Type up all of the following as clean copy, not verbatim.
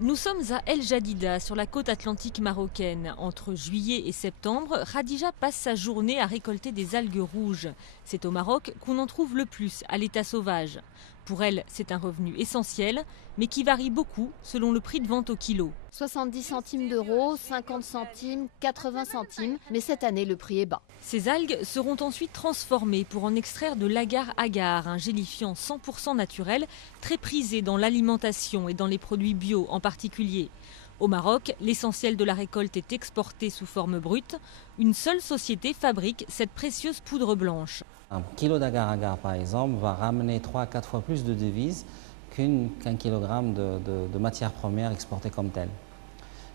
Nous sommes à El Jadida, sur la côte atlantique marocaine. Entre juillet et septembre, Khadija passe sa journée à récolter des algues rouges. C'est au Maroc qu'on en trouve le plus, à l'état sauvage. Pour elle, c'est un revenu essentiel, mais qui varie beaucoup selon le prix de vente au kilo. 70 centimes d'euros, 50 centimes, 80 centimes, mais cette année le prix est bas. Ces algues seront ensuite transformées pour en extraire de l'agar-agar, un gélifiant 100% naturel, très prisé dans l'alimentation et dans les produits bio en particulier. Au Maroc, l'essentiel de la récolte est exporté sous forme brute. Une seule société fabrique cette précieuse poudre blanche. Un kilo d'agar-agar, par exemple, va ramener 3 à 4 fois plus de devises qu'un kilogramme de matière première exportée comme telle.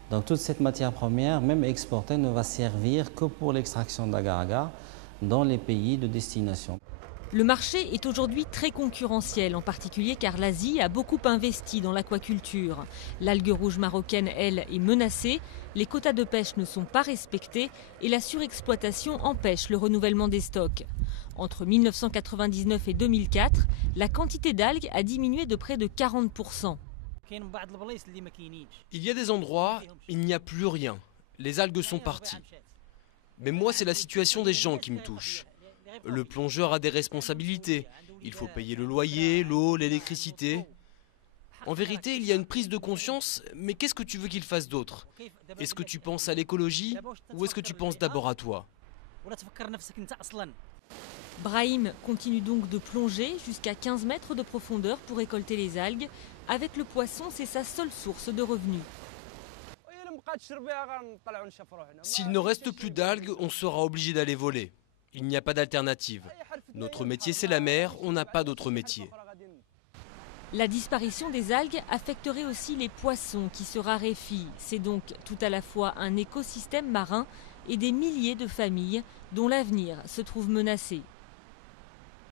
Donc toute cette matière première, même exportée, ne va servir que pour l'extraction d'agar-agar dans les pays de destination. Le marché est aujourd'hui très concurrentiel, en particulier car l'Asie a beaucoup investi dans l'aquaculture. L'algue rouge marocaine, elle, est menacée, les quotas de pêche ne sont pas respectés et la surexploitation empêche le renouvellement des stocks. Entre 1999 et 2004, la quantité d'algues a diminué de près de 40%. Il y a des endroits, il n'y a plus rien. Les algues sont parties. Mais moi, c'est la situation des gens qui me touche. Le plongeur a des responsabilités. Il faut payer le loyer, l'eau, l'électricité. En vérité, il y a une prise de conscience, mais qu'est-ce que tu veux qu'il fasse d'autre? Est-ce que tu penses à l'écologie ou est-ce que tu penses d'abord à toi? Brahim continue donc de plonger jusqu'à 15 mètres de profondeur pour récolter les algues. Avec le poisson, c'est sa seule source de revenus. S'il ne reste plus d'algues, on sera obligé d'aller voler. Il n'y a pas d'alternative. Notre métier, c'est la mer, on n'a pas d'autre métier. La disparition des algues affecterait aussi les poissons qui se raréfient. C'est donc tout à la fois un écosystème marin et des milliers de familles dont l'avenir se trouve menacé.